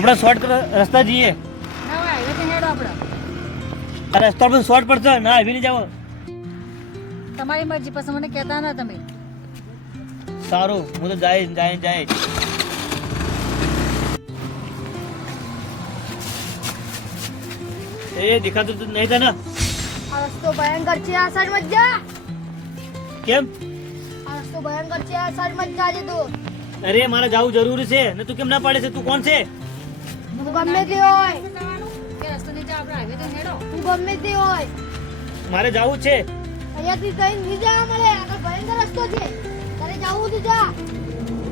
આપણે શોર્ટ રસ્તા જઈએ. રસ્તા પર શોર્ટ પડશે ના આવી નહીં જાવ. તમારી મરજી પછી મને કહેતા ના તમે. સારું હું તો જાય એ દેખાતું તો નહીં થાય ને. આ રસ્તો ભયંકર છે, આ સાઈડ મત જા. કેમ? આ રસ્તો ભયંકર છે, આ સાઈડ મત જાજે તું. અરે મારે જવું જરૂરી છે ને તું કેમ ના પાડે છે? તું કોણ છે? તું ગમે તે હોય કે રસ્તો નહીં જા, આપણે હાઈવે તો હેડો. તું ગમે તે હોય મારે જવું છે. અહીંયાથી કઈ નહીં જવા મળે, આગળ ભયંકર રસ્તો છે, તારે જવું તો જા.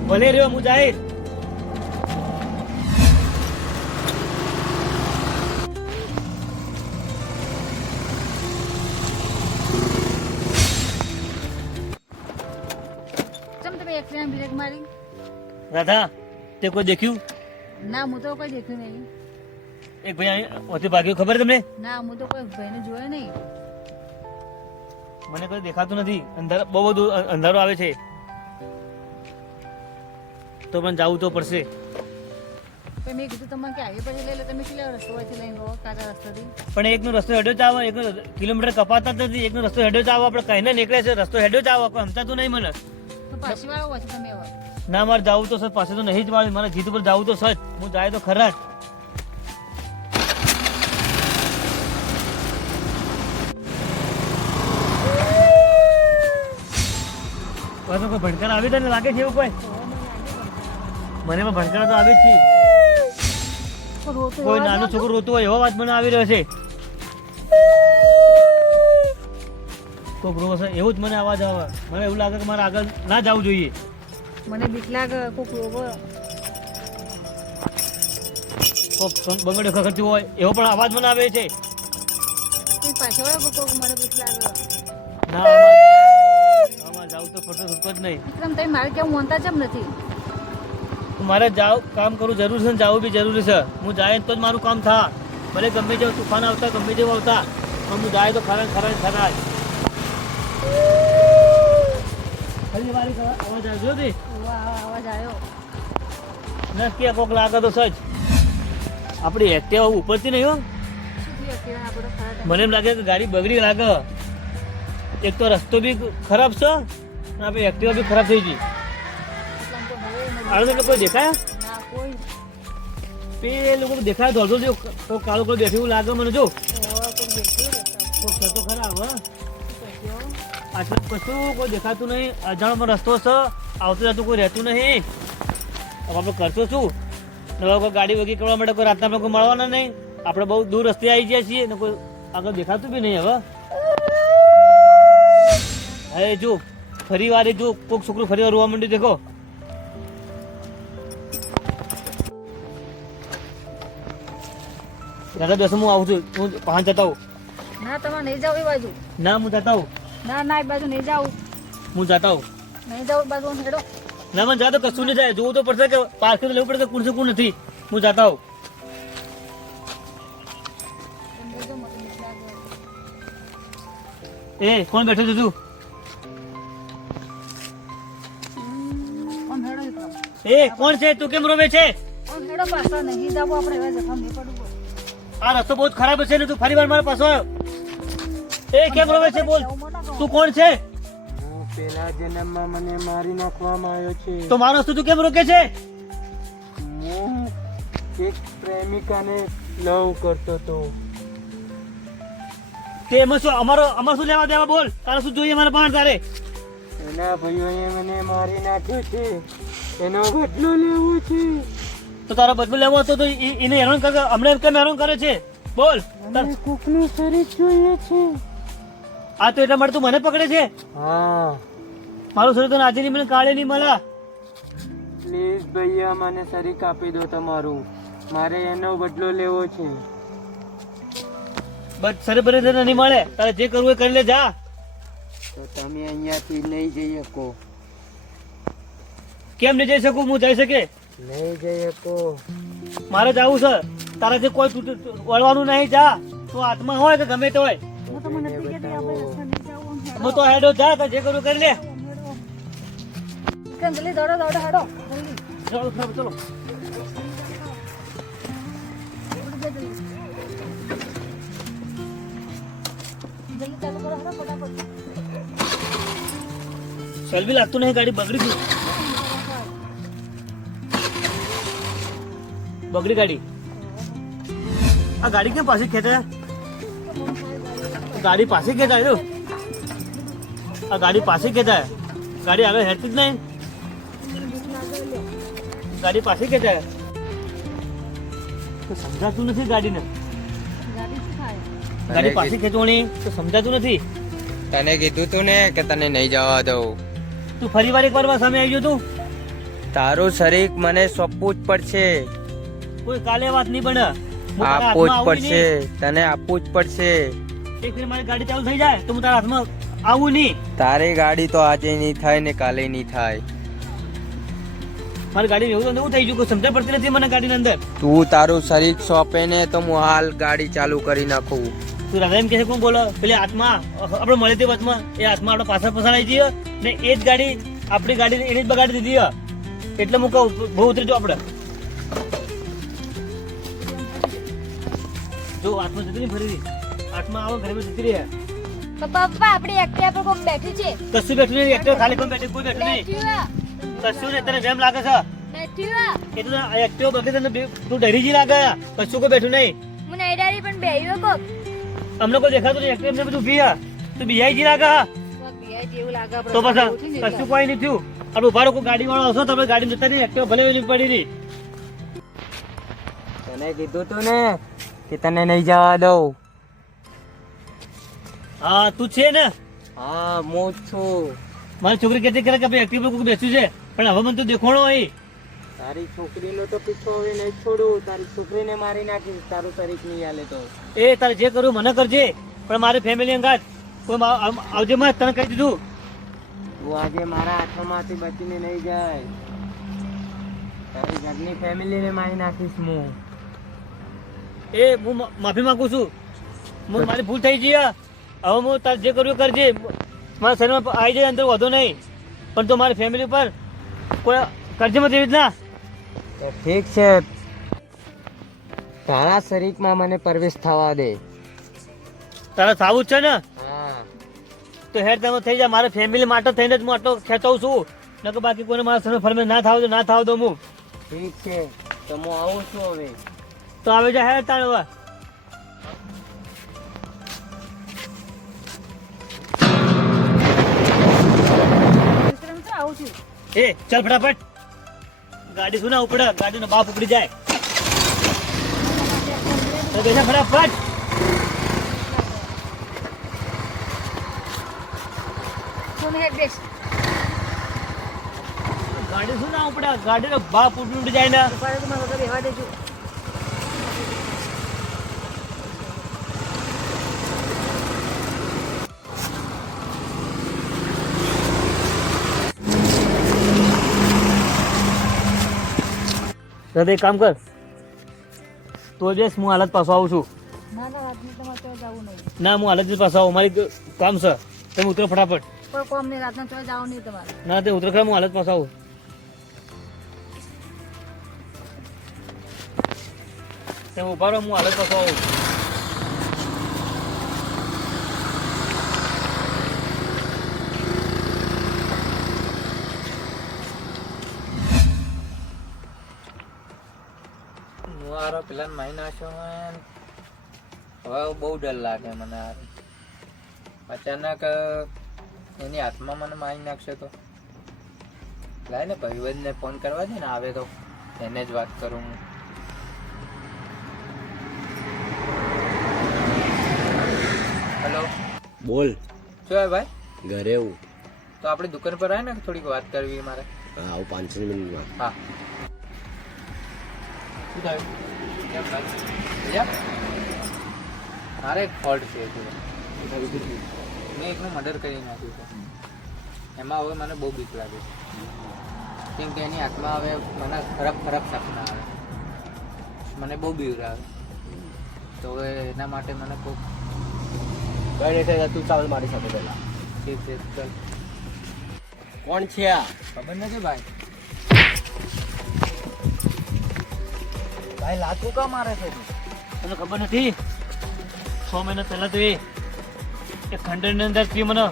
ભલે રહ્યો હું જાય. બ્રેક મારી. રાધા તે કોઈ દેખ્યું? ના હું તો કોઈ દેખ્યું નહીં. એક ભાઈ ઓથી ભાગ્યો ખબર તમને? ના હું તો કોઈ ભાઈને જોયો નહીં. મને કોઈ દેખાતું નથી. બહુ બધું અંધારો આવે છે તો પણ જવું તો પડશે. મેં કીધું તમને કે આવી પછી લઈ લે. તમે કેટલા રસ્તો હોયથી લઈને ગયો કાચા રસ્તાથી? પણ એકનો રસ્તો હેડ્યો જ આવે, એકનો કિલોમીટર કપાતા જ નથી. એકનો રસ્તો હેડ્યો જ આવે. આપણે કહીને નીકળે છે રસ્તો હેડ્યો જ આવે, કોઈ સમજાતું નહીં મને. પાછી વાળો હોય છે તમે હવે. ના મારે જવું તો સચ, પાસે તો નહીં જ વાળી. મારે જીત ઉપર જવું તો સચ. હું જાય તો ખરા જ. કોઈ ભણકર આવી તને લાગે છે એવું કોઈ? મને પણ ભણકર તો આવી જ છે. કોઈ નાનો છોકરો રોતું હોય એવો વાત મને આવી રહ્યો છે. કોક રોશે એવું જ મને અવાજ આવે. મને એવું લાગે કે મારે આગળ ના જવું જોઈએ. મને બીક લાગે કોક રોવો. કોક બંગડો ખખડતી હોય એવો પણ અવાજ મને આવે છે. પાછળ વાળો કોક મને બીક લાગે. ના આમાં જવું તો પડતો છૂટકો જ નહીં. વિક્રમ તમે મારે કેવું માનતા કેમ નથી? મારે કામ કરવું જરૂરી છે ને જવું બી જરૂરી છે. હું જાય તો જ મારું કામ થાય. ભલે ગમે જેવું તુફાન આવતા ગમે જેવું આવતા પણ હું જાય તો ખરા જ. અવાજ આવજો ને. અવાજ આવ્યો નક્કી કોક લાગે તો સજ. આપડી એક્ટિવા ઉપરથી નહીં હો. મને એમ લાગે કે ગાડી બગડી લાગે. એક તો રસ્તો બી ખરાબ છે અને આપણી એક્ટિવા બી ખરાબ થઈ ગઈ. આડો કોઈ દેખાયા? પેલું કોઈ દેખાય ધોળધો જો કાળો કોઈ બેઠું એવું લાગે મને. જો તો ખરાબ હા. આટલું કશું કોઈ દેખાતું નહીં. અજાણમાં રસ્તો છે, આવતું જતું કોઈ રહેતું નહીં. હવે આપણે કરશો શું? કોઈ ગાડી વગી કરવા માટે કોઈ રાતના આપણે કોઈ મળવાના નહીં. આપણે બહુ દૂર રસ્તે આવી ગયા છીએ ને કોઈ આગળ દેખાતું બી નહીં. હવે જો ફરી વાર જો કોઈક છોકરું ફરી વાર રોવા માંડ્યું દેખો. દાદા દસ હું આવું છું. હું પાંચ જતા આવું. ના તમે નહીં જાવ એ બાજુ. ના હું જતા આવું. ના એ બાજુ નહીં જાવ. હું જતા આવું. નહીં જાવ બાજુ હેડો. ના મને જા તો કશું નહીં જાય. જોવું તો પડશે કે પાર્કિંગ લેવું પડશે કોણ છે કોણ નથી. હું જતા આવું. એ કોણ બેઠું છું તું? એ કોણ છે? તું કેમ રોવે છે? હેડો પાછા નહીં જાવ. આપણે હવે જખમ નહીં પડવું. આ રસ્તો બહુ ખરાબ છે ને તું ફરી વાર મારા પાછો આવ્યો. એ કેમ રોવે છે? બોલ તું કોણ છે? હું પેલા જન્મમાં મને મારી નાખવામાં આવ્યો છે. તો મારો રસ્તો તું કેમ રોકે છે? હું એક પ્રેમિકાને લવ કરતો હતો. તે એમાં શું અમારે શું લેવા દેવા? બોલ તારે શું જોઈએ મારા પાસે? તારે એના ભાઈઓએ મને મારી નાખ્યો છે, એનો બદલો લેવો છે. તો તારો બદલો લેવો હતો તો એને હેરાન કરે. હમણાં કેમ હેરાન કરે છે? બોલ. મને કોકનું શરીર જોઈએ છે. આ તો એટલા માટે તું મને પકડે છે? હા. મારું શરીર તો આજે નહીં મને કાલે નહીં મળે. પ્લીઝ ભૈયા મને શરીર કાપી દો તમારું. મારે એનો બદલો લેવો છે. બસ શરીર બને નહીં મળે. તારે જે કરવું એ કરી લે જા. તો તમે અહીંયાથી નહીં જઈ શકો. કેમ નહીં જઈ શકું? હું જઈ શકે? નહીં જઈએ તો મારે જવું છે. તારાથી કોઈ વળવાનું નહીં. જા, તું હાથમાં હોય કે ગમે તે હોય. હું તો હેડો જા, તારે જે કરવું કરી લે. જલ્દી દોડો દોડો હેડો જલ્દી ચલો ચલો. જલ્દી ચાલુ કરો હેડો ફટાફટ સેલ્ફી લાગતું નહીં, ગાડી બગડી ગઈ. બગડી ગાડી. આ ગાડી કેમ પાછી ખેંચાય? ગાડી પાછી ખેંચાય. આ ગાડી પાછી ખેંચાય. ગાડી આગળ હેરતી જ નહીં. ગાડી પાછી ખેંચાય. તો સમજાતું નથી ગાડીને. ગાડી શું થાય ગાડી પાછી ખેંચવાની તો સમજાતું નથી. તને કીધું તું ને કે તને નહીં જવા દઉં. તું ફરી વાર એકવાર સામે આવી ગયો તું. તારું શરીર મને સોંપવું જ પડશે. કોઈ કાલે વાત નહીં બને. હું તારા આપવું જ હાથમાં આવું પડશે. તને આપવું જ પડશે. નહીં. એક ફેર મારી ગાડી ચાલુ થઈ જાય તો હું તારા હાથમાં આવું નહીં. તારી ગાડી તો આજે નહીં થાય ને કાલે નહીં થાય. મારી ગાડી એવું તો એવું થઈ ગયું. કોઈ સમજણ પડતી નથી મને ગાડીની અંદર. તું તારું શરીર સોંપે ને તો હું હાલ ગાડી ચાલુ કરી નાખું. તું રાધા એમ કહે છે કોણ બોલો? પેલી હાથમાં આપણે મળે તે વચમાં એ હાથમાં આપણે પાછળ પસાડાઈ જઈએ ને એ જ ગાડી આપણી ગાડી એને જ બગાડી દીધી. એટલે હું કહું બહુ ઉતરી જો આપણે. જો હાથમાં જતી નહીં ફરી હાથમાં આવો ઘરે જતી રહે. પપ્પા આપણી એક્ટિવા પર કોક બેઠી છે કશું બેઠું નહીં. એક્ટિવ ખાલી કોઈ બેઠું કોઈ બેઠું નહીં. કશું નહીં. તને વેમ લાગે છે એટલે એક્ટિવ બગડી તને તું ડરી જી લાગે. કશું કોઈ બેઠું નહીં. મને એડારી પણ બેહ્યો કોક અમને કોઈ દેખાતું નહીં. એક્ટિવ બધું ભીયા તું બિહાઈ જી લાગે. બીઆઈ જેવું લાગે તો પછી કશું કોઈ નહીં થયું. આપણે ઉભા રહો. કોઈ ગાડી વાળો આવશો તો આપણે ગાડી જતા નહીં. એક્ટિવ ભલે એની પડી રહી. તને કીધું તું ને કે તને નહીં જવા દઉં. હા તું છે ને. હા હું જ છું. મારી છોકરી કહેતી કરે કે આપણે એક્ટિવ પર કોઈ બેસ્યું છે પણ હવે મને તો દેખાણો હોય. તારી છોકરીનો તો પીછો હવે નહીં છોડું. તારી છોકરીને મારી નાખીશ. તારું શરીર નહીં હાલે તો. એ તારે જે કરવું મને કરજે પણ મારી ફેમિલી અંગાત કોઈ આવજે મત. તને કહી દીધું. તું આજે મારા હાથમાંથી બચીને નહીં જાય. તારી ઘરની ફેમિલીને મારી નાખીશ હું. એ હું માફી માંગુ છું. મારી ભૂલ થઈ ગઈ. હવે હું તારે જે કરવું એ કરજે. મારા શરીરમાં આવી જાય અંદર વધુ નહીં પણ તો મારી ફેમિલી પર કોઈ કરજે મત એવી રીતના. તો ઠીક છે. તારા શરીરમાં મને પ્રવેશ થવા દે. તારે સાવું જ છે ને હા તો હેડ તમે થઈ જાય. મારા ફેમિલી માટે થઈને જ હું આટલો ખેંચાવું છું. નકર બાકી કોઈને મારા શરીર ફરમે ના થાવ તો ના થાવ દો હું. ઠીક છે તો હું આવું છું હવે. તો આવે જાય હેડ તાણ હવે. આવું છું એ ચાલ ફટાફટ. ગાડી શું ના ઉપડે. ગાડીનો બાપ ઉપડી જાય તો બેસા ફટાફટ. ફોન હેડ બેસ ગાડી શું ના ઉપડે. ગાડીનો બાપ ઉપડી જાય ને. ઉપાડે તો મારા વગર રહેવા દેજો તો એક કામ કર. તો બેસ હું હાલત પાછો આવું છું. ના ના રાતની તમારે ચોય જવું નહીં ના હું હાલત જ પાછો આવું. મારી કામ છે. તમે ઉતરો ફટાફટ. કોઈ કોમ નહીં રાતના ચોય જવું નહીં તમારે ના તે ઉતરો ખરા. હું હાલત પાછો આવું. તમે ઉભા રહો. હું હાલત પાછો આવું. મારો પેલા માઈ નાખ્યો હવે બહુ ડર લાગે મને. અચાનક એની હાથમાં મને મારી નાખશે તો લાય ને ભાઈબંધને ફોન કરવા દે ને આવે તો એને જ વાત કરું હું. હેલો બોલ. શું હે ભાઈ? ઘરે હું. તો આપણે દુકાન પર આવે ને થોડીક વાત કરવી મારે. હા આવું 5 મિનિટમાં. હા શું થયું? કેમ લાગે? મજા? મારે એક ફોલ્ટ છે મેં એકનું મર્ડર કરી નાખ્યું છે. એમાં હવે મને બહુ બીક લાગે છે. કેમ કે એની હાથમાં હવે મને ખરાબ ખરાબ સપના આવે, મને બહુ બીવરાવે. તો હવે એના માટે મને કોઈ કઈ નહીં થાય, તું ચાલ મારી સાથે પહેલા. ઠીક છે ચાલ. કોણ છે આ? ખબર નથી ભાઈ. ભાઈ લાતું કા મારે છે તું? તને ખબર નથી 6 મહિના પહેલા તો એ ખંડરની અંદર થી મને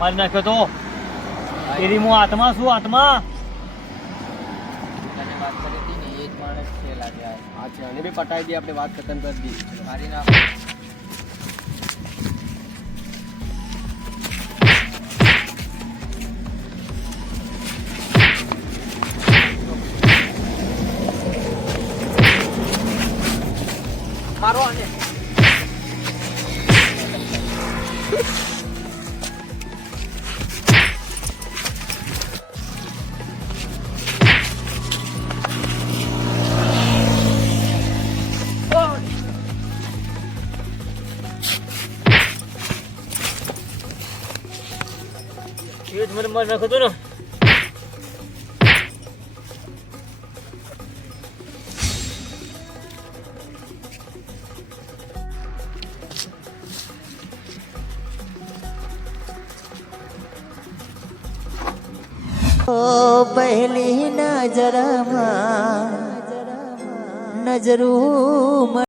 મારી નાખ્યો તો. એની હું આત્મા છું, આત્મા. તને વાત કરી હતી ને એ જ માણસ છે લાગે. આ છે, અને બી પટાઈ દઈએ, આપણે વાત ખતમ કરી દઈએ. મારી નાખો. મારો આને. એ જ મને મારી નાખ્યો તો ને. પહેલી નજરમાં નજરું